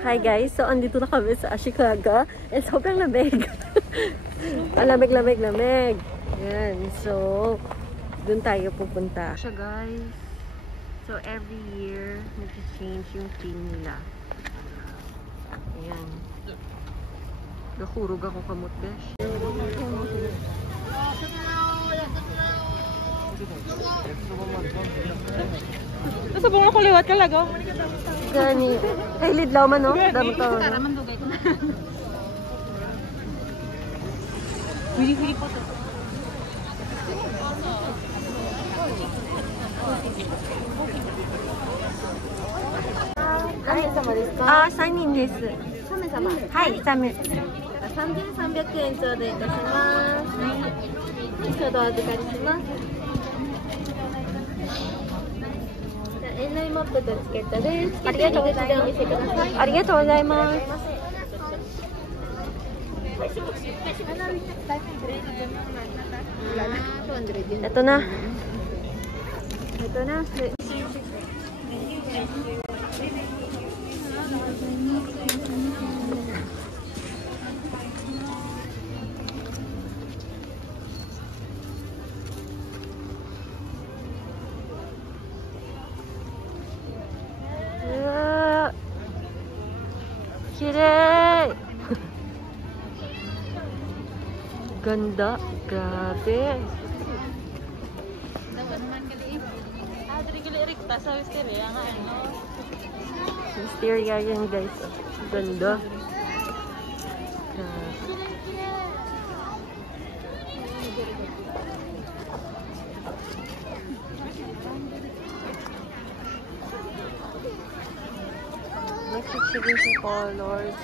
Hi guys, so andito na kami sa Ashikaga. And sobrang lamig. Lamig. Yan, so dun tayo pupunta. Siya guys. So every year, nag-change yung theme nila. Ayan. Nakurog ako kamot, besh. Nasa bunga ko liwat ka lagaw. Gani. Ay, lidlaw man, no? Damo to. Karaman dugay ko na. Huli-huli po to.3人です。3名様。はい、3名。3300円頂戴いたします。ちょうどお預かりします。園内マップとチケットです。ありがとうございます。ありがとうございます。Ito na. Ito na. Kirei! Ganda. Grabe. Sa wisteria nga ano. Wisteria yan guys. Ganda. Nagsisigil sa colors.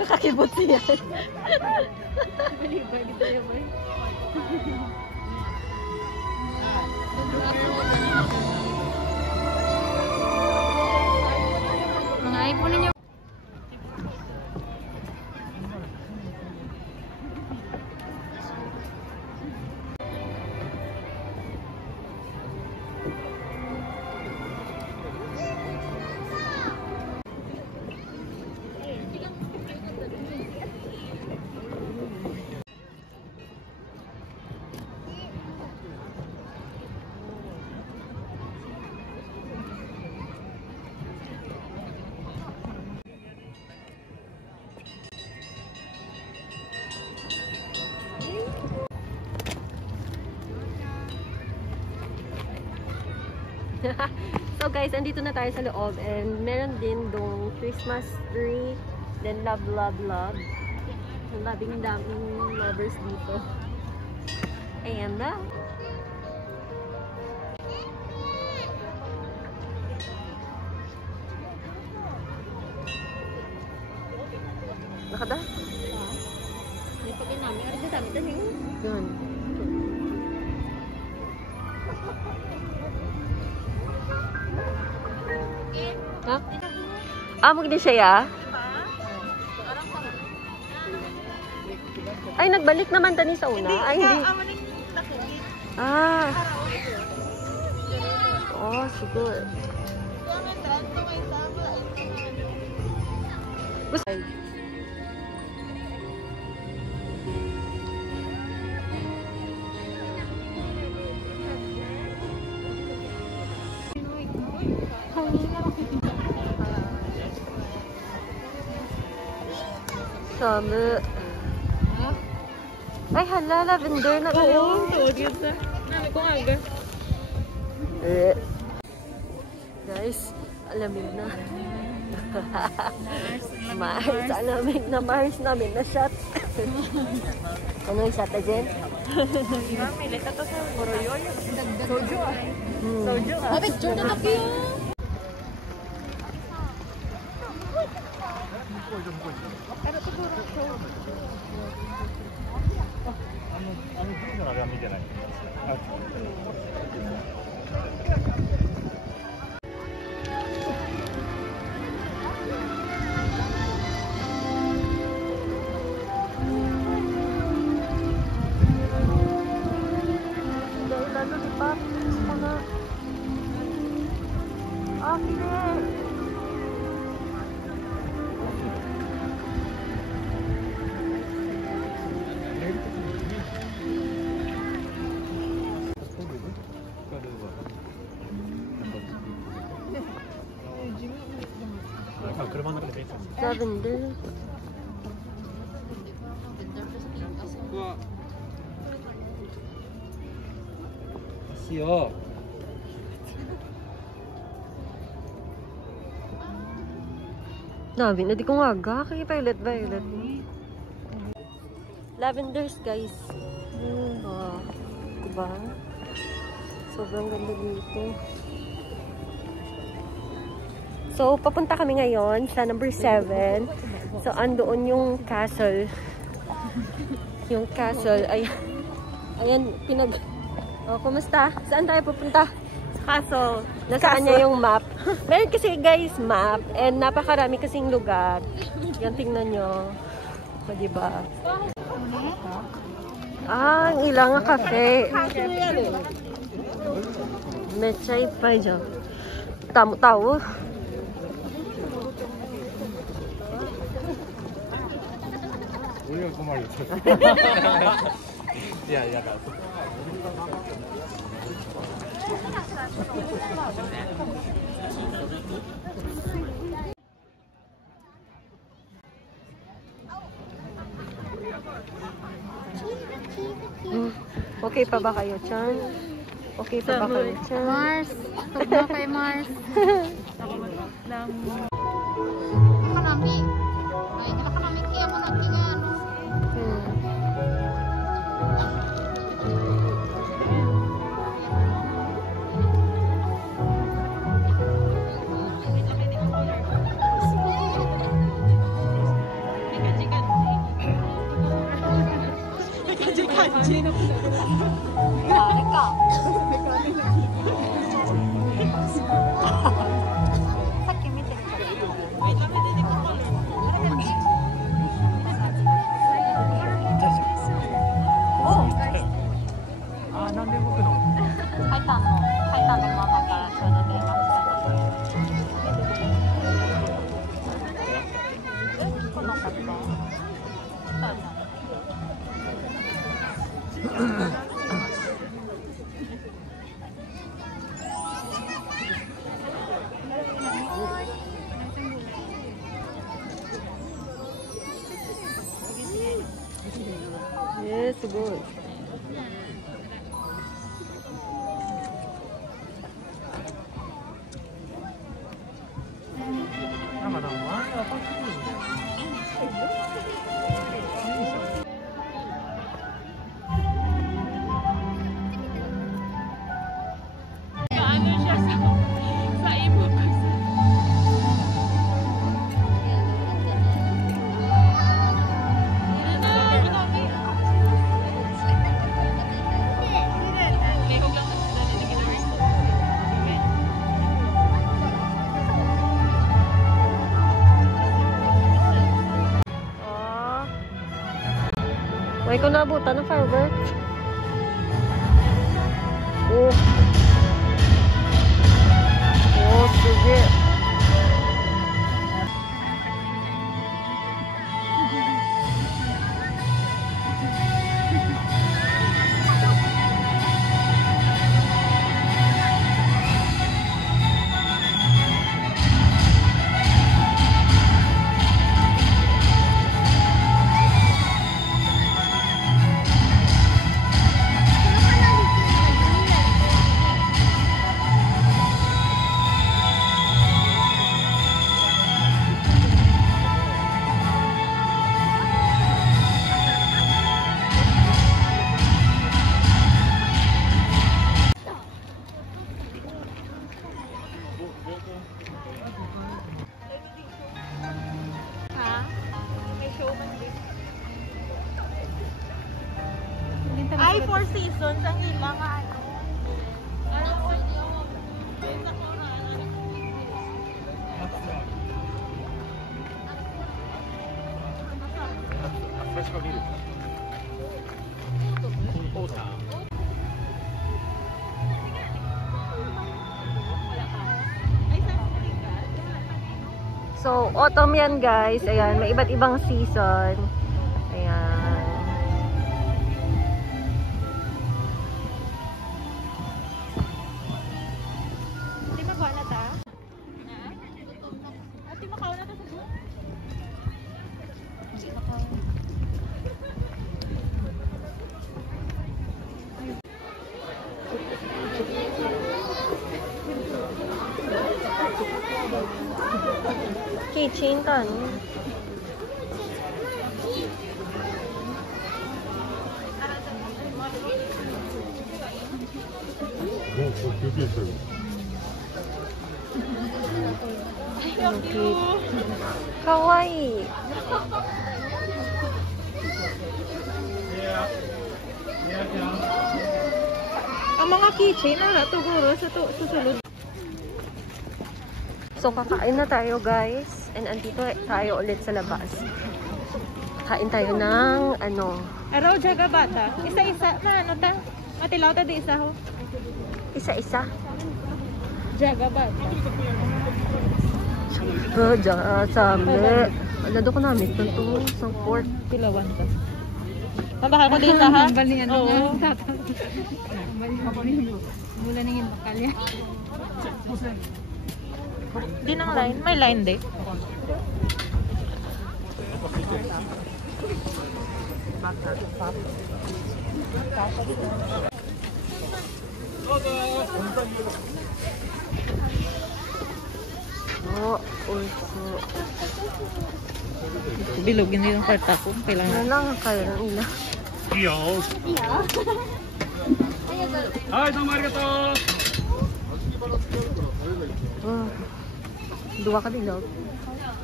Kakakibot siya. Balibay dito yan boy. Mga iPhone ninyo. So guys, andito na tayo sa loob and meron din dong Christmas tree, then love. Ang daming lovers dito. Ayan na. Nakada? Hindi pa namin. Ano dami tayo? Yun. Ha? Amog din siya ya? Ay, nagbalik naman tani sa una. Ay, hindi. Ah. Oh, siguro. Ay. Sabi. Ay, hala, lavender na kayo. Oo, tawag yun sa. Nami ko aga. Guys, alamig na. Mars, alamig na Mars namin na shot. Ano yung shot na dyan? Mami, leka to sa Moroyoyo. Soju ah. Soju ah. Abit, Jordan na kayo. Pero siguro so. Lalo di ba? Mga... Ah, Pinay! Lavender. Siyo. Nabi, na di ko nga ga. Kaya violet. Lavenders, guys. Oh, diba? Sobrang ganda dito. So, papunta kami ngayon sa number 7. So, andoon yung castle. Yung castle. Ayan, Oh, kumusta? Saan tayo pupunta? Castle. Nasaan niya yung map? Meron kasi guys map and napakarami kasing lugar. Yan, tingnan nyo. O, diba? Ah, ang ilang cafe. Mechay pa dyan. Tamu-tawu. 우리가 그 말이 없어. 야, 가. Okay pa ba kayo, Chan? Okay pa ba kayo, Chan? Mars. Tugma kay Mars. Kanami. Ay, kanami kaya mo natingan. Yes, good. May ko naabutan ng fireworks. Oh. Oh, sige. 4 seasons ang ilang ano. So, autumn yan guys. Ayan, may iba't ibang season. Ayan. Hindi magawa na ta? Hindi magawa na ta sa buwan? Hindi magawa. Keychain ka, no? Kawaii. Ang mga keychain na siguro sa susunod. So, kakain na tayo guys. And andito tayo ulit sa labas. Kain tayo ng ano. Araw, jaga bata. Isa-isa. Ano ta? Matilaw ta di isa ho. Isa-isa. Jaga bata. Sabi. Wala doon ko namin. Ito isang pork. Pilawan ta. Mabaka ko din ha? Oo. Mula ningin makalya. Di nang line. May line di. Oh, also. Bilugin din yung karta ko. Kailangan. Ano lang kayo ng ina. Iyo. Hi, domo arigato. Oh. Dua ka bilog.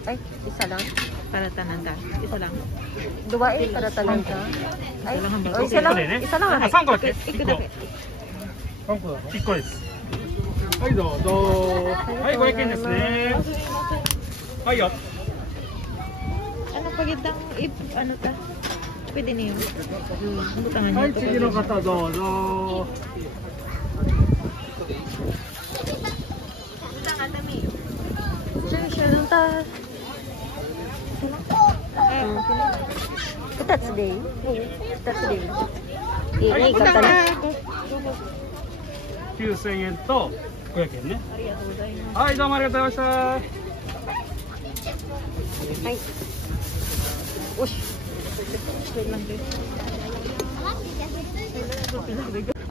Ay, isa lang. Para tanan ta. Isa lang. Dua para tanan ka. Ay, Isa lang ang oh, isa lang. Isa lang. 3個だけ。 Iko da ke. 3個だけ。1個です。はい、どうぞ。はい、500円ですね。はいよ。 Ano pagitang ano ta? Pwede niyo. Butangan niyo. はい、次の方どうぞ。 Butangan dami. Siya lang ta. That's day. That's day. Ingay ka ta na. 9000円と500円ね。はい、どうもありがとうございました。 Ay. Ush. Wait lang din.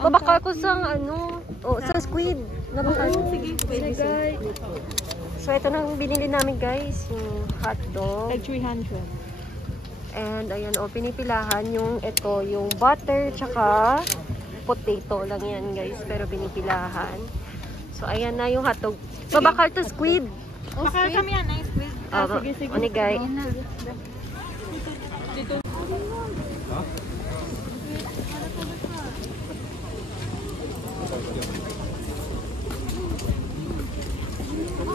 Mabakal ko sa ano, sa squid. Nabakal. Sige, pwede guys. So ito nang binili namin guys, yung hotdog. Like 300. And ayan pinipilahan yung ito, yung butter tsaka potato lang yan guys, pero pinipilahan. So ayan na yung hotdog. Mabakal to squid. Baka kami yan, nice squid. Sige, sige. Onigay. Dito.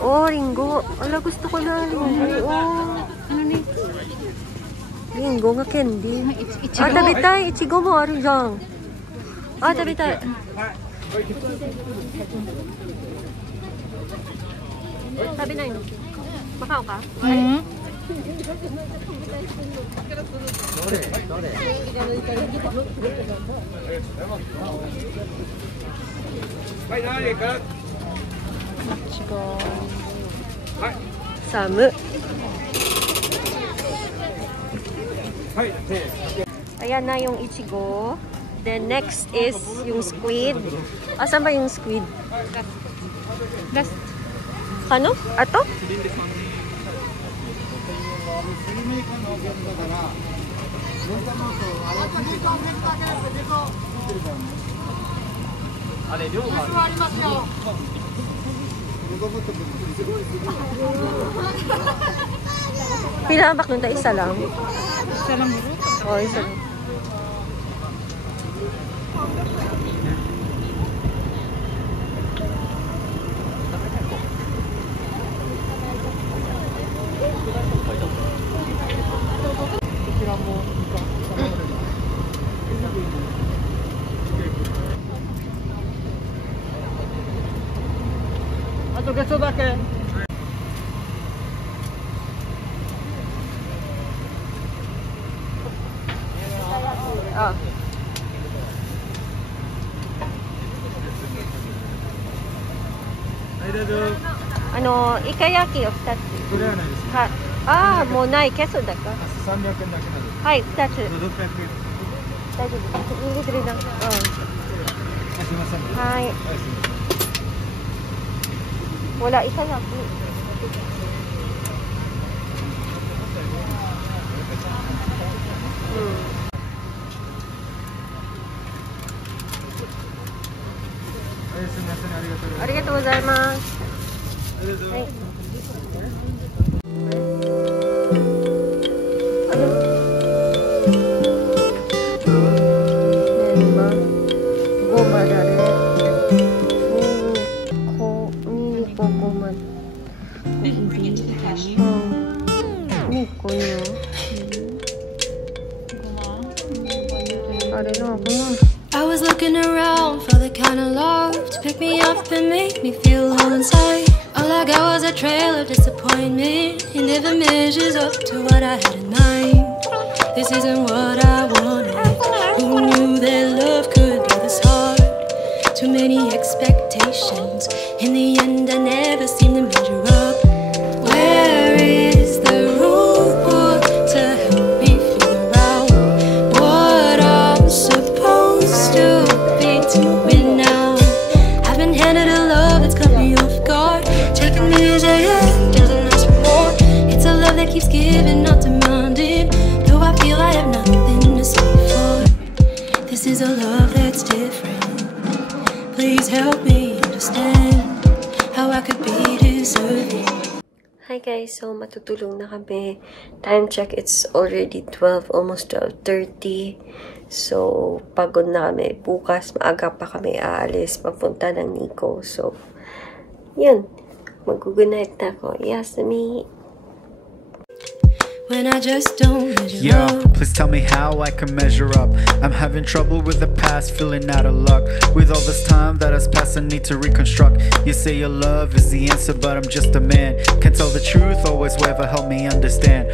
Oh, ringgo. Ala, gusto ko na ringgo. Oh. Ano ni? Ringgo nga candy. Ichigo. Ah, tabi tayo. Ichigo mo, aru dyan. Ah, tabi tayo. Tabi na yun. Makao ka? Hmm? Samu. Ayan na yung ichigo. Then next is yung squid. Asan ba yung squid? Last. Ano? Ato? Pila bak nun tayo? Isa lang? Isa lang. Oh, isa lang. あとちょだけ。Ah. Ano, ikayaki o 2つ。これはないです。はい。ああ、もうない。ケソだか。300円だけなんです。はい、2つ。600円。大丈夫。入れてるな。うん。あ、すみません。はい。はい、すみません。wala, ikayaki. Arigatou gozaimasu. Hai. Goma dare. Niko goma. Niko nyo. Are no goma. I was looking around for the kind of love to pick me up and make me feel whole inside. All I got was a trail of disappointment. It never measures up to what I had in mind. This isn't what I wanted. Who knew that love could be this hard? Too many expectations. In the end, I never seem to measure up. Where is the rule book to help me figure out what I'm supposed to be doing now? I've been handed a love that's caught me off guard, taking me as I am, doesn't ask for more. It's a love that keeps giving, not demanding, though I feel I have nothing to say for. This is a love that's different. Please help me understand how I could be deserving. Hi guys, so matutulog na kami. Time check, it's already 12, almost 12:30. So, pagod na kami. Bukas, maaga pa kami aalis papunta ng Nico. So, yun. Mag-good night na ako. Yasumi. When I just don't measure Yo, up. please tell me how I can measure up. I'm having trouble with the past, feeling out of luck. With all this time that has passed, I need to reconstruct. You say your love is the answer, but I'm just a man. Can't tell the truth, always will ever help me understand.